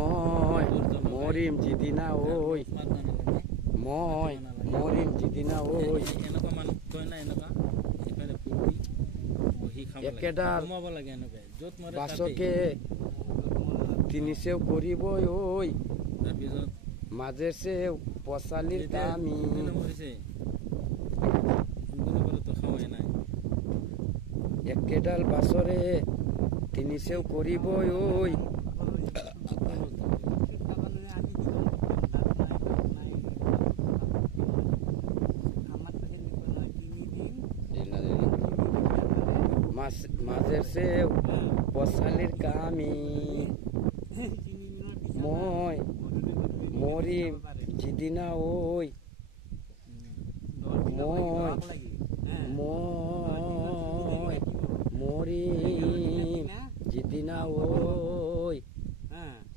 মই মৰিম যিদিনা ঐ মই মৰিম যিদিনা ঐ এনেকুৱা মানুহ কয় না এনেকুৱা এইফালে বহি খাব লাগে একেডাল কমাব লাগে এনেকৈ য'ত মৰে বাছকে তিনিচেও কৰিবই ঐ তাৰপিছত মাজে চেও পচালিৰ কামি মৰিছে তো খাওয়াই নাই একেডাল বাছৰে তিনিচেও কৰিবই ঐ মাজের চেও পচালির কামি মই মরিম যিদিনা ঐ মই মই মরিম যিদিনা ঐ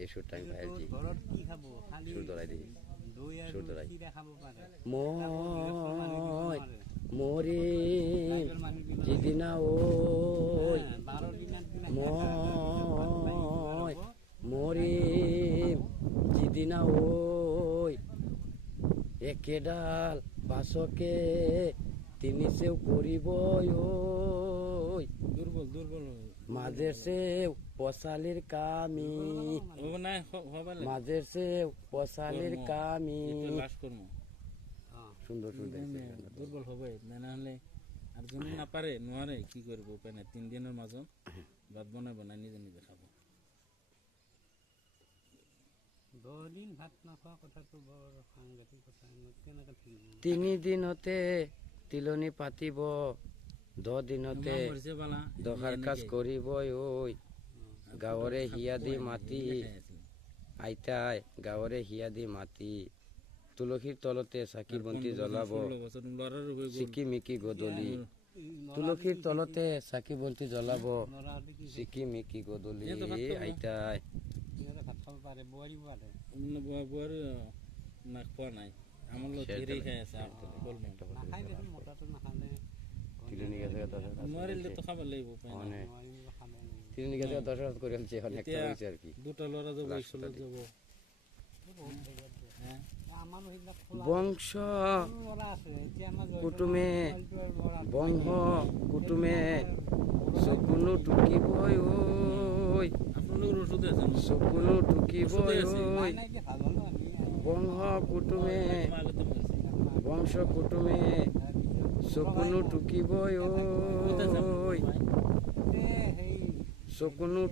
এই সুরটা আমি ভাইলছি সুর ধরাই দিই সুর ধরাই মই মরিম যিদিনা ঐ মই মরিম যিদিনা ঐ একেডাল বাছকে তিনিচেও কৰিবই ঐ দুর্বল দুর্বল মাজের চেও পচালির কামি নাই মাজের চেও পচালির কামি লাশ কর্ম সুন্দর সুন্দর দুর্বল হবে নাহলে আর যদি না পারে নোৱাৰে কি কৰিব উপায় নাই 3 দিনৰ মাজত ভাত বনাই বনাই নিজে নিজে খাব 10 দিন ভাত নাখোৱা কথাটো বৰ সাংঘাতিক কথা কেনেকৈ থাকিব 3 দিনতে তিলনি পাতিব 10 দিনতে দহাৰ কাজ কৰিবই ঐ গাঁৱৰে হিয়া দি মাতি আইতাই গাঁৱৰে হিয়া দি মাতি তুলসীৰ তলতে চাকি বন্তি জ্বলাব চিকিমিকি গধূলি তুলসীৰ তলতে চাকি বন্তি জ্বলাব চিকিমিকি গধূলি আইতাই ভাত খাব পাৰে বোৱাৰী বোৱাৰী নাখোৱা নাই আমাৰ লগত হেৰি খাই আছে নাখায় দেখোন মতাটো নাখালে তিলনি গেছে নোৱাৰিলে তো খাব লাগিব তিলনি গেছে 10 রাত করে আনছে এখন একটা হইছে আর কি দুটা লড়া যাব স্কুলে যাব বংশ কুটুমে বংশ কুটুমে চকুনো টুকিবই ঐ আপোনালোকৰ ওচৰতে আছে চকুনো টুকিবই ঐ বংশ কুটুমে বংশ কুটুমে চকুনো টুকিবই ঐ চকুনো